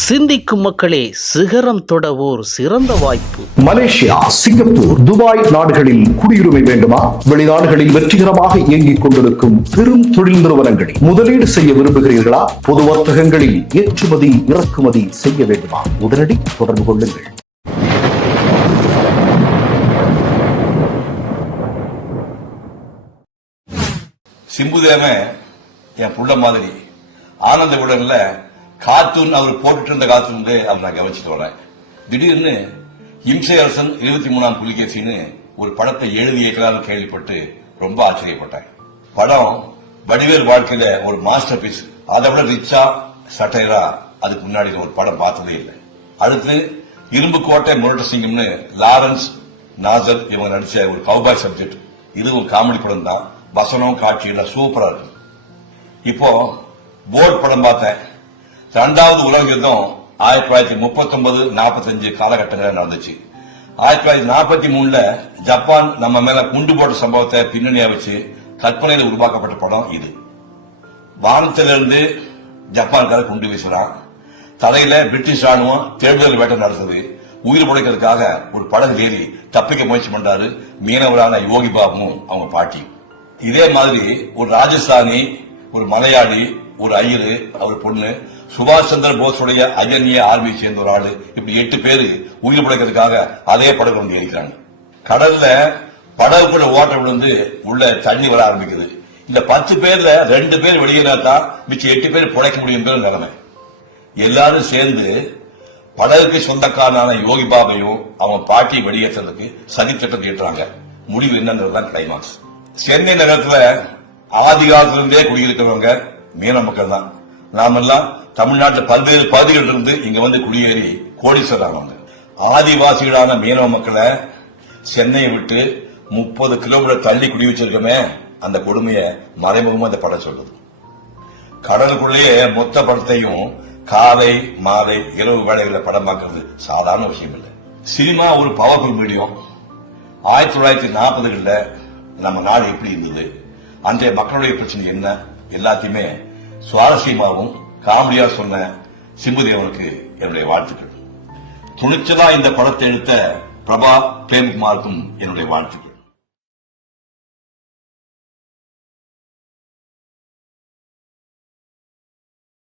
சிந்திக்கும் மக்களே சிகரம் தொட ஓர் சிறந்த வாய்ப்பு. மலேசியா சிங்கப்பூர் துபாய் நாடுகளில் குடியுரிமை வேண்டுமா? வெளிநாடுகளில் வெற்றிகரமாக இயங்கிக் கொண்டிருக்கும் பெரும் தொழில் நிறுவனங்களில் முதலீடு செய்ய விரும்புகிறீர்களா? பொது வர்த்தகங்களில் ஏற்றுமதி இறக்குமதி செய்ய வேண்டுமா? உடனடி தொடர்பு கொள்ளுங்கள். சிம்புதேவன் என் புள்ள மாதிரி ஆனந்த விடன்ல கார்ட்டூன் அவர் போட்டுட்டு இருந்த கார்ட்டூன் அவர் நான் கவனிச்சுட்டு வரேன் திடீர்னு இம்சை அரசன் இருபத்தி மூணாம் புலிகேசின்னு ஒரு படத்தை எழுதி இயக்கலாம்னு கேள்விப்பட்டு ரொம்ப ஆச்சரியப்பட்டேன். படம் வடிவேல் வாழ்க்கையில ஒரு மாஸ்டர் பீஸ் அதை விட ரிச்சா சட்டைரா அதுக்கு முன்னாடி ஒரு படம் பார்த்ததே இல்லை. அடுத்து இரும்பு கோட்டை முரட்ட சிங்கம்னு லாரன்ஸ் நாசர் இவங்க நடிச்ச ஒரு கவுபாய் சப்ஜெக்ட் இதுவும் காமெடி படம் தான் வசனம் காட்சி எல்லாம் சூப்பரா இருக்கு. இப்போ போர்டு படம் பார்த்தேன். ரெண்டாவது உலக யுத்தம் ஆயிரத்தி தொள்ளாயிரத்தி முப்பத்தி ஒன்பது நாற்பத்தஞ்சு காலகட்டங்களில் நடந்துச்சு. ஆயிரத்தி தொள்ளாயிரத்தி நாற்பத்தி மூணுல ஜப்பான் நம்ம மேல குண்டு போட்ட சம்பவத்தை பின்னணியா வச்சு கற்பனையில் உருவாக்கப்பட்ட படம் இது. வானத்திலிருந்து ஜப்பான்கார குண்டு வீசுறான். தலையில பிரிட்டிஷ் ராணுவம் தேடுதல் வேட்டை நடத்துது. உயிர் பிழைக்கிறதுக்காக ஒரு படகு ஏறி தப்பிக்க முயற்சி பண்றாரு மீனவரான யோகி பாபுவும் அவங்க பாட்டி. இதே மாதிரி ஒரு ராஜஸ்தானி ஒரு மலையாளி ஒரு ஐயரு அவர் பொண்ணு சுபாஷ் சந்திர போஸுடைய அஜன்ய ஆர்மியை சேர்ந்த ஒரு ஆளு. இப்படி எட்டு பேரு உயிர் பிழைக்கிறதுக்காக அதே படகு கொண்டு ஏறிக்கிறாங்க. கடல்ல படகுக்குள்ள ஓட்ட விழுந்து உள்ள தண்ணி வர ஆரம்பிக்குது. இந்த பத்து பேர்ல ரெண்டு பேர் வெளியேறா தான் மிச்சம் எட்டு பேர் பிழைக்க முடியும் நிலைமை. எல்லாரும் சேர்ந்து படகுக்கு சொந்தக்காரனான யோகி பாபையும் அவன் பாட்டி வெளியேற்றதுக்கு சதி திட்டம் தீட்டுறாங்க முடிவு என்னன்றதுதான் கிளைமாக்ஸ் சென்னை நகரத்துல ஆதி காலத்திலிருந்தே குடியிருக்கிறவங்க மீன மக்கள் தான். நாமெல்லாம் தமிழ்நாட்டில் பல்வேறு பகுதிகளில் இருந்து இங்க வந்து குடியேறி கோடீஸ்வரர் ஆதிவாசிகளான மீனவ மக்களை சென்னையை விட்டு முப்பது கிலோமீட்டர் தள்ளி குடி வச்சிருக்கோமே அந்த கொடுமையை மறைமுகமா இந்த படம் சொல்லுது கடலுக்குள்ளேயே மொத்த படத்தையும் காலை மாலை இரவு வேளைகளை படமாக்குறது சாதாரண விஷயம் இல்லை. சினிமா ஒரு பவர்ஃபுல் மீடியம் ஆயிரத்தி தொள்ளாயிரத்தி நாற்பதுகளில் நம்ம நாடு எப்படி இருந்தது அன்றைய மக்களுடைய பிரச்சனை என்ன எல்லாத்தையுமே சுவாரஸ்யமாகவும் காமெடியா சொன்ன சிம்புதேவனுக்கு என்னுடைய வாழ்த்துக்கள். துணிச்சலா இந்த படத்தை எடுத்த பிரபா பிரேம்குமாருக்கும் என்னுடைய வாழ்த்துக்கள்.